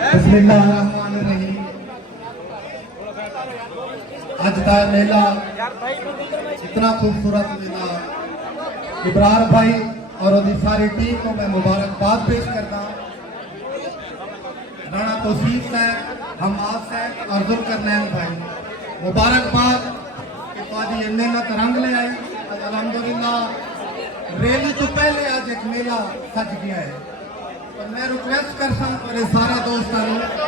बिस्मिल्लाहिर्रहमानिर्रहीम। आज का मेला इतना खूबसूरत मेला, इब्रार भाई और उसकी सारी टीम को मैं मुबारकबाद पेश करता। राणा तौसीफ साहब, हमाद साहब और जुल्करनैन भाई, मुबारकबाद कि तुहाडी मेहनत रंग ले आई। अल्हम्दुलिल्लाह रैली तो पहले आज एक मेला सज गया है। और मैं रिक्वेस्ट करता मेरे सारे दोस्तों को,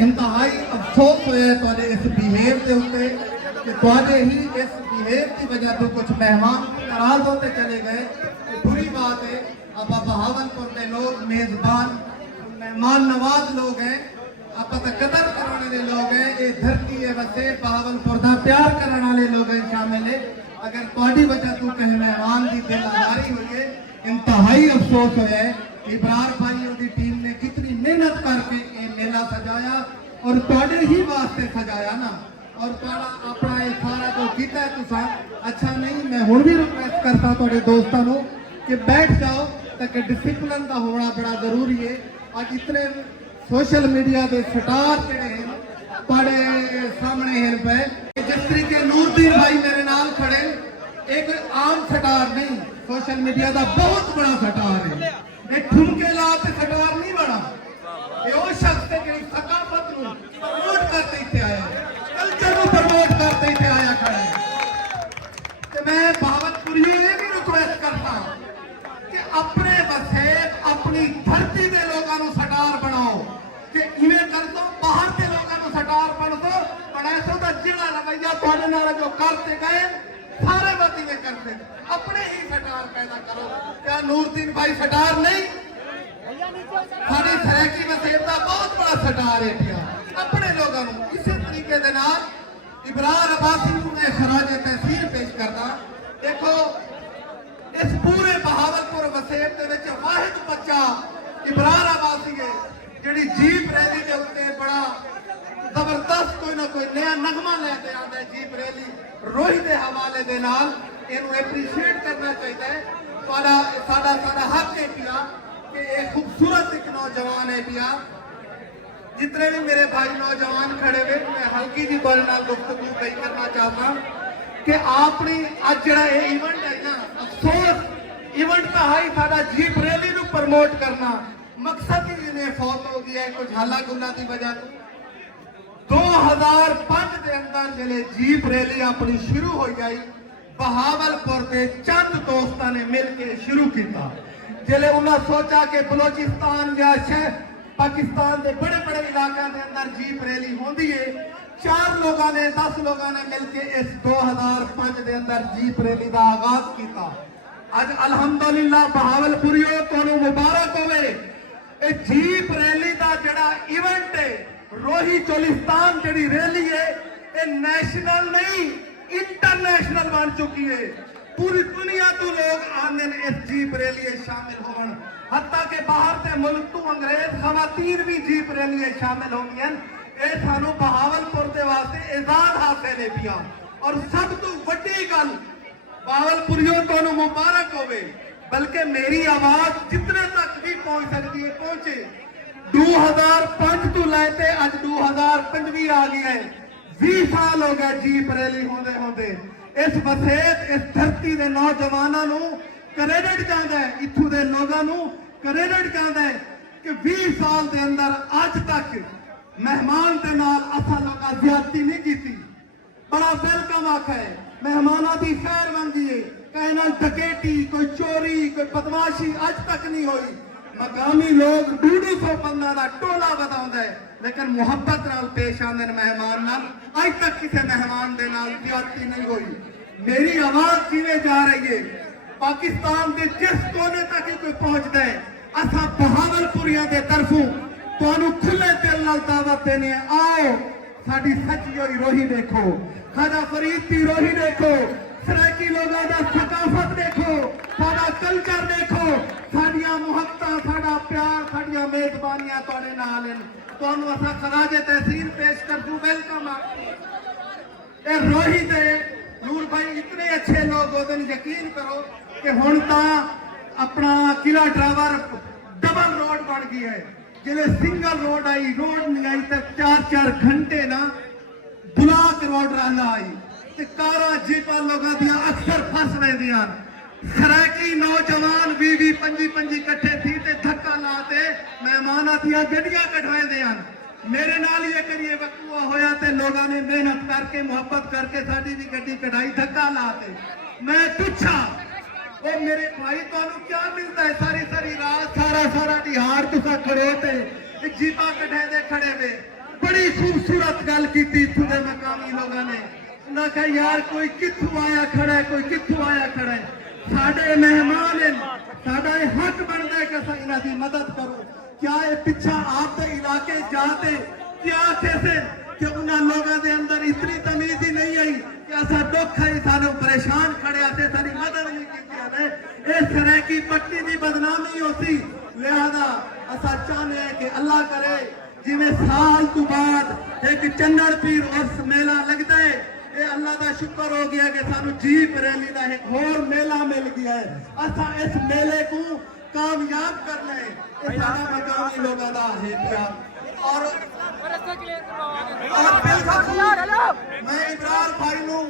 इंतहाई अफसोस होया इस बिहेव के उत्ते कि तुहाडे ही इस बिहेव की वजह तो कुछ मेहमान नाराज होते चले गए। बुरी बात है। अब बहावलपुर के लोग मेजबान मेहमान नवाज लोग हैं, आप कदर करने वाले लोग हैं। ये धरती है वैसे बहावलपुर का प्यार करने वाले लोग हैं शामिल है। अगर तुहाडी वजह तो कहीं मेहमान की दिल आजारी हुई है, इंतहाई अफसोस होया है। इब्रार भाई और टीम ने कितनी मेहनत करके ये मेला सजाया और तुहाडे ही वास्ते सजाया ना, और तुहाडा अपना ये सारा जो कीता है तुसा अच्छा नहीं। मैं हुण भी रिक्वेस्ट करता तुहाडे दोस्तों को कि बैठ जाओ, ताकि डिसिप्लिन का होना बड़ा जरूरी है। आज इतने सोशल मीडिया के स्टार जिहड़े हैं तुहाडे सामने हैं पे, जिस तरीके नूरदीन भाई मेरे नाल खड़े, एक आम स्टार नहीं, सोशल मीडिया का बहुत बड़ा स्टार है। ठुमके ला के सटार नहीं बना, ये शख्स है कि सकाफत को प्रमोट करते इतने आया, कल्चर को प्रमोट करते इतने आया खड़ा है। तो मैं बहावलपुरी ये भी रिक्वेस्ट करता कि अपने वसेब अपनी धरती के लोगों को सटार बनाओ, कि इवें कर दो बाहर के लोगों को सटार बन दो। पर ऐसा तो जिला रवैया थोड़े नाल जो करते गए सारे बाती में करते, अपने ही सटार पैदा करो। क्या नूरदीन भाई सटार नहीं? साड़ी सराकी वसेब का बहुत बड़ा सटार है पिया अपने लोगों को। इसी तरीके के नाल इब्रार अब्बासी को मैं खराज तहसील पेश करता। देखो इस पूरे बहावलपुर वसेब के विच वाहिद बच्चा इब्रार अब्बासी है जिहड़ी जीप रैली के उत्ते बड़ा जबरदस्त कोई ना कोई नया नगमा लेके आंदा है। जीप रैली रोही के हवाले के नाल इन्हू एप्रीशिएट करना चाहिए। साडा हक है पिया कि एक खूबसूरत एक नौजवान है पिया। जितने भी मेरे भाई नौजवान खड़े हुए, मैं हल्की जी बोल नाल गुफ्तगू कही करना चाहता कि आपनी आज जड़ा ये इवेंट है ना, अफसोस इवेंट का है साडा जीप रैली को प्रमोट करना, मकसद ही इन्हें फौत हो गया है कुछ हल्ला गुल्ला की वजह तो। 2005 के अंदर जिले जीप रैली अपनी शुरू हो गई, बहावलपुर के चंद दोस्तों ने मिलकर शुरू किया। जिले उन्हें सोचा कि बलोचिस्तान या पाकिस्तान के बड़े बड़े इलाकों के अंदर जीप रैली होती है, 4 लोगों ने 10 लोगों ने मिलकर इस 2005 के अंदर जीप रैली का आगाज किया। आज अल्हम्दुलिल्लाह बहावलपुरियों को मुबारक होवे। जीप रैली का जड़ा इवेंट है, रोही चोलिस्तान जड़ी रैली है, ये नेशनल नहीं इंटरनेशनल बन चुकी है। पूरी दुनिया तो लोग आने इस जीप रैली शामिल होवन, हत्ता के बाहर से मुल्क तो अंग्रेज खवातीन भी जीप रैली शामिल होंगी। ये सानू बहावलपुर के वास्ते एजाज हासिल है पिया। और सब तो वड्डी गल बहावलपुरियों को मुबारक होवे, बल्कि मेरी आवाज जितने तक भी पहुंच सकती है पहुंचे। 2005 तो लेते आज 2025 आ गया है, 20 साल हो गए जीप रैली होंदे होंदे। इस वसेब इस धरती के नौजवानों क्रेडिट जाता है, इथों के लोगों क्रेडिट जाता है कि 20 साल के अंदर अज तक मेहमान के नाल असा लोग ज्यादती नहीं की। बड़ा वेलकम आखा है, मेहमानों की खैर मंगी है, कहना डकैती कोई चोरी कोई बदमाशी अज तक नहीं हुई। मकामी लोग 200 बंदा का टोला बताता है, लेकिन मुहब्बत नाल पेश आते मेहमान नाल। अज तक किसी मेहमान के नाल ज्यादती नहीं हुई। मेरी आवाज जिवें जा रही है, पाकिस्तान के जिस कोने तक ही कोई पहुंचता है, असा बहावलपुरिया के तरफों तुहानू खुले दिल नाल दावत देने, आओ साडी सच्ची होई रोही देखो, खाजा फरीद की रोही देखो, सराकी लोगों का सकाफत देखो, साडा कल्चर देखो, साडियां मुहब्बतां साडा प्यार साडियां मेजबानियां तुहाडे नाल हैं। तुहानू असा खराज तहसील पेश कर दूं, वेलकम। ए रोही दे नूर भाई इतने अच्छे लोग होते हैं, यकीन करो कि हुण तां अपना किला ड्राइवर डबल रोड बन गई है। जिले सिंगल रोड आई, रोड नहीं आई तक 4-4 घंटे ना ब्लॉक रोड रहा आई ते कारा जीपा लोगों दिया अक्सर फस रहे दिया सराकी नौजवान 20-25 इकट्ठे थी ते धक्का लाते मेहमाना दिया गड्डियां कटवाए दिया मेरे नाल ये करिए वकुआ होया ते लोगों ने मेहनत करके मोहब्बत करके साडी भी गड्डी कढ़ाई धक्का लाते मैं पूछा ओ मेरे भाई ਤੁਹਾਨੂੰ क्या मिलता है सारी सारी रात सारा दिहाड़ तुसा खड़े थे जीपा कढ़े दे खड़े में बड़ी खूबसूरत गल की थी तुझे मकामी लोगों ने ना कहा यार कोई कित्थू आया खड़ा है कोई कित्थू आया खड़ा है साडे मेहमान हैं साडा हक बनता है कि असां इन्हां दी मदद करो क्या ये पिछा आपके इलाके जाते क्या कैसे कि उन्हां लोगों के अंदर इतनी तमीज ही नहीं आई कि असा दुख है सानू परेशान खड़े आते सारी मदद नहीं की इस तरह की पट्टी की बदनामी होती लिहाजा असा चाहते हैं कि अल्लाह करे जिवें साल तो बाद एक चन्नड़ पीर उर्स मेला लगता है ये अल्लाह का शुक्र हो गया कि सानू जीप रैली का एक और मेला मिल गया है असा इस मेले को कामयाब करना है ये सारा मकामी लोगों का है प्यार और मैं इमरान भाई नू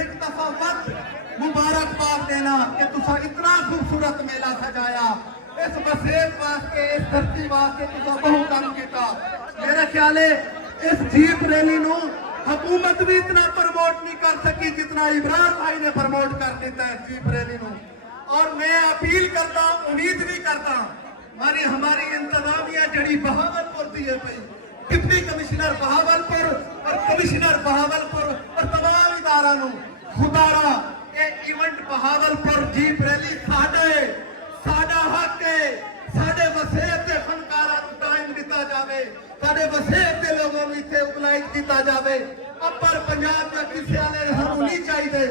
एक दफा वक्त मुबारकबाद देना कि तुसा इतना खूबसूरत मेला सजाया इस बसेर वास्ते इस धरती वास्ते तुसा बहुत काम किया मेरा ख्याल है इस जीप रैली नू हुकूमत भी इतना प्रमोट नहीं कर सकी जितना इमरान भाई ने प्रमोट कर दिया है जीप रैली नू और मैं अपील करता हूं उम्मीद भी करता हूं हमारी इंतजामिया जड़ी बहावलपुर दी है भाई डिप्टी कमिश्नर बहावलपुर और कमिश्नर बहावलपुर और तमाम इदारा नू खुदारा ये इवेंट बहावलपुर जीप रैली साडा हक है साडे वसेब दे फनकारां नू टाइम दिता जावे साडे वसेब दे लोगों नू इत्थे उपलाइज किया जावे अपर पंजाब या किसी वाले सानू नहीं चाहिए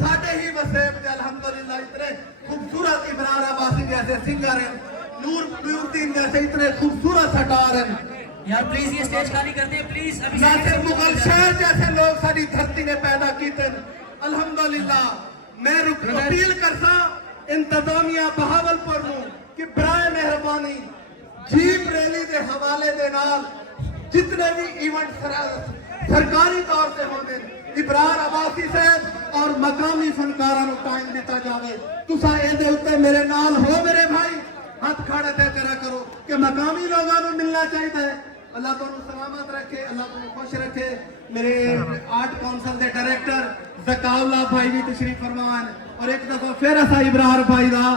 साडे ही वसेब दे अल्हम्दुलिल्लाह इतने खूबसूरत इमरान अब्बासी जैसे सिंगर हैं नूरुद्दीन जैसे इतने खूबसूरत सटार हैं यार प्लीज ये स्टेज खाली कर दे प्लीज अभी नासिर मुगल शहर जैसे लोग सारी धरती ने पैदा किए अल्हम्दुलिल्लाह मैं अपील करता इंतजामिया बहावलपुर नू कि बराए मेहरबानी जीप रैली के हवाले दे नाल जितने भी इवेंट सरकारी तौर से होंगे इमरान अब्बासी साहब और मकामी फनकारां नू टाइम दिता जावे तुसा इहदे उत्ते मेरे नाल हो मेरे भाई हाथ खड़े ते करा करो कि मकामी लोगों को मिलना चाहिए अल्लाह तुहानू सलामत रखे अल्लाह तुहानू खुश रखे मेरे आर्ट काउंसिल के डायरेक्टर ज़काउल्लाह भाई भी तशरीफ फरमान और एक दफा फिर असा इब्रार भाई का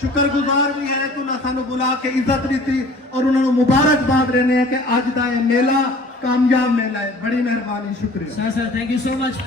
शुक्रगुजार भी है कि उन्होंने सानू बुला के इज्जत दी थी और उन्होंने मुबारकबाद रहने हैं कि अज का यह मेला कामयाब मेला है बड़ी मेहरबानी शुक्रिया sir thank you so much